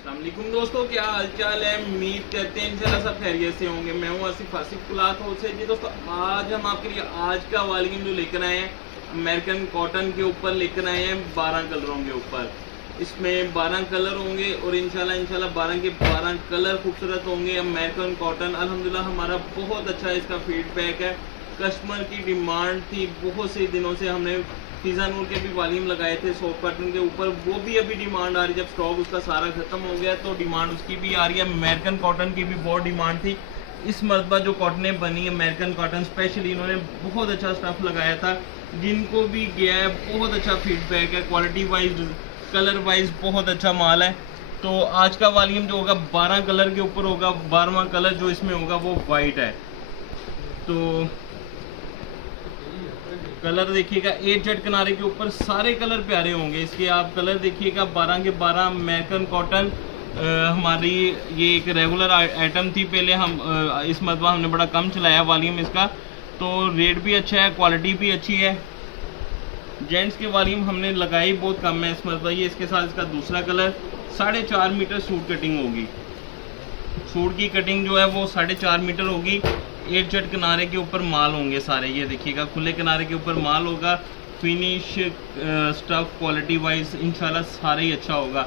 अस्सलाम वालेकुम दोस्तों, क्या हाल चाल है। उम्मीद करते हैं इंशाल्लाह सब खैरियत से होंगे। मैं हूं आसिफ क्लॉथ हाउस से। जी दोस्तों, आज हम आपके लिए आज का वॉल्यूम जो लेकर आए हैं अमेरिकन कॉटन के ऊपर लेकर आए हैं 12 कलरों के ऊपर। इसमें 12 कलर होंगे और इंशाल्लाह 12 के 12 कलर खूबसूरत होंगे। अमेरिकन कॉटन अल्हम्दुलिल्लाह हमारा बहुत अच्छा इसका फीडबैक है। कस्टमर की डिमांड थी, बहुत से दिनों से हमने फिजा नूर के भी वॉल्यूम लगाए थे सॉफ्ट कॉटन के ऊपर, वो भी अभी डिमांड आ रही है। जब स्टॉक उसका सारा खत्म हो गया तो डिमांड उसकी भी आ रही है। अमेरिकन कॉटन की भी बहुत डिमांड थी। इस मरतबा जो कॉटनें बनी अमेरिकन कॉटन स्पेशली इन्होंने बहुत अच्छा स्टफ लगाया था, जिनको भी गया है बहुत अच्छा फीडबैक है। क्वालिटी वाइज कलर वाइज बहुत अच्छा माल है। तो आज का वॉल्यूम जो होगा 12 कलर के ऊपर होगा। 12वां कलर जो इसमें होगा वो वाइट है। तो कलर देखिएगा, 8 जेट किनारे के ऊपर सारे कलर प्यारे होंगे इसके। आप कलर देखिएगा 12 के 12 अमेरिकन कॉटन। हमारी ये एक रेगुलर आइटम थी पहले, हम इस मरतबा हमने बड़ा कम चलाया वॉल्यूम इसका, तो रेट भी अच्छा है, क्वालिटी भी अच्छी है। जेंट्स के वॉल्यूम हमने लगाई बहुत कम है इस मरतबा। ये इसके साथ इसका दूसरा कलर 4.5 मीटर सूट कटिंग होगी। सूट की कटिंग जो है वो 4.5 मीटर होगी। 8 जेट किनारे के ऊपर माल होंगे सारे। ये देखिएगा खुले किनारे के ऊपर माल होगा। फिनिश स्टफ क्वालिटी वाइज इंशाल्लाह सारे ही अच्छा होगा।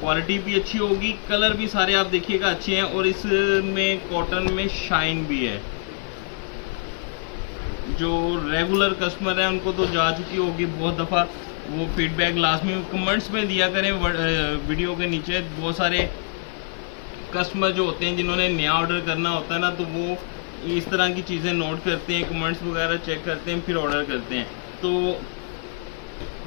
क्वालिटी भी अच्छी होगी, कलर भी सारे आप देखिएगा अच्छे हैं। और इसमें कॉटन में शाइन भी है। जो रेगुलर कस्टमर है उनको तो जा चुकी होगी बहुत दफ़ा। वो फीडबैक लाजमी कमेंट्स में दिया करें वीडियो के नीचे। बहुत सारे कस्टमर जो होते हैं जिन्होंने नया ऑर्डर करना होता है ना, तो वो इस तरह की चीज़ें नोट करते हैं, कमेंट्स वगैरह चेक करते हैं, फिर ऑर्डर करते हैं। तो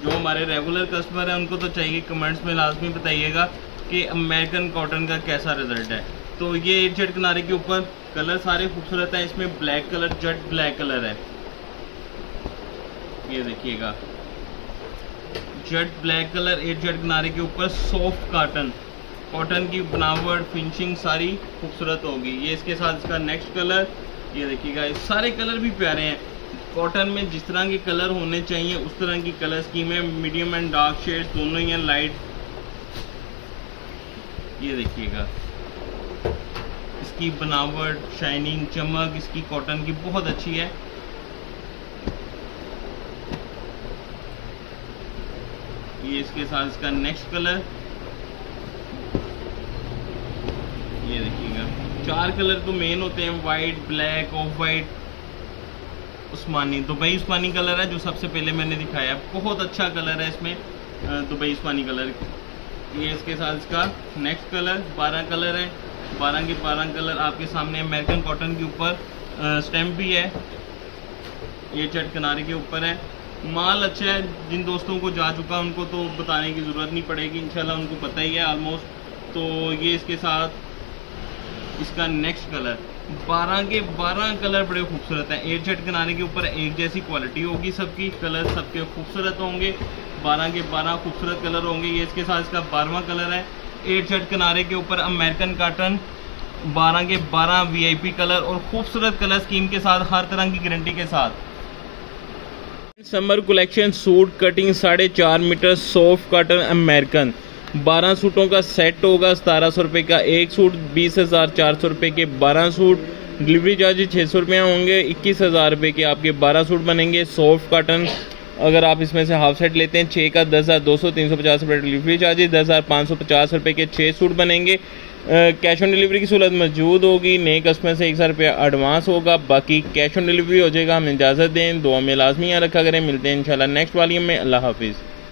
जो हमारे रेगुलर कस्टमर हैं उनको तो चाहिए कमेंट्स में लाजमी बताइएगा कि अमेरिकन कॉटन का कैसा रिजल्ट है। तो ये 8 जेट किनारे के ऊपर कलर सारे खूबसूरत हैं। इसमें black colour, jet black colour है। ये देखिएगा जेट ब्लैक कलर 8 जेट किनारे के ऊपर सॉफ्ट कॉटन। कॉटन की बनावट फिनिशिंग सारी खूबसूरत होगी। ये इसके साथ इसका नेक्स्ट कलर, ये देखिएगा सारे कलर भी प्यारे हैं। कॉटन में जिस तरह के कलर होने चाहिए उस तरह की कलर स्कीम है। मीडियम एंड डार्क शेड्स दोनों ही हैं, लाइट। ये देखिएगा इसकी बनावट, शाइनिंग, चमक इसकी कॉटन की बहुत अच्छी है। ये इसके साथ इसका नेक्स्ट कलर, ये देखिएगा 4 कलर तो मेन होते हैं, white, black, of white, Usmani. Dubai Usmani colour है जो सबसे पहले मैंने दिखाया, बहुत अच्छा कलर है इसमें, दुबई उस्मानी कलर। ये इसके साथ इसका नेक्स्ट कलर, 12 कलर है। 12 के 12 कलर आपके सामने। अमेरिकन कॉटन के ऊपर स्टैम्प भी है, ये चट किनारे के ऊपर है। माल अच्छा है। जिन दोस्तों को जा चुका उनको तो बताने की ज़रूरत नहीं पड़ेगी, इंशाल्लाह उनको पता ही है ऑलमोस्ट। तो ये इसके साथ इसका नेक्स्ट कलर, 12 के 12 कलर बड़े खूबसूरत हैं। 8 जेट किनारे के ऊपर एक जैसी क्वालिटी होगी सबकी, कलर सबके खूबसूरत होंगे। 12 के 12 खूबसूरत कलर होंगे। ये इसके साथ इसका 12वां कलर है। 8 जेट किनारे के ऊपर अमेरिकन कॉटन, 12 के 12 VIP कलर और खूबसूरत कलर स्कीम के साथ, हर तरह की गारंटी के साथ। Summer collection suit cutting 4.5 metre soft cotton American, 12 सूटों का सेट होगा। 1700 रुपये का एक सूट, 20,400 रुपये के 12 सूट। डिलीवरी चार्ज 600 रुपये होंगे। 21,000 रुपये के आपके 12 सूट बनेंगे सॉफ्ट कॉटन। अगर आप इसमें से हाफ सेट लेते हैं 6 का 10,200, 350 रुपये डिलीवरी चार्ज, 10,550 रुपये के 6 सूट बनेंगे। कैश ऑन डिलीवरी की सहूलत मौजूद होगी। नए कस्टमर से 1,000 रुपया एडवांस होगा, बाकी कैश ऑन डिलीवरी हो जाएगा। हमें इजाज़त दें, दुआ में लाजमी यहाँ रखा करें। मिलते हैं इंशाल्लाह नेक्स्ट वॉल्यूम में। अल्लाह हाफिज़।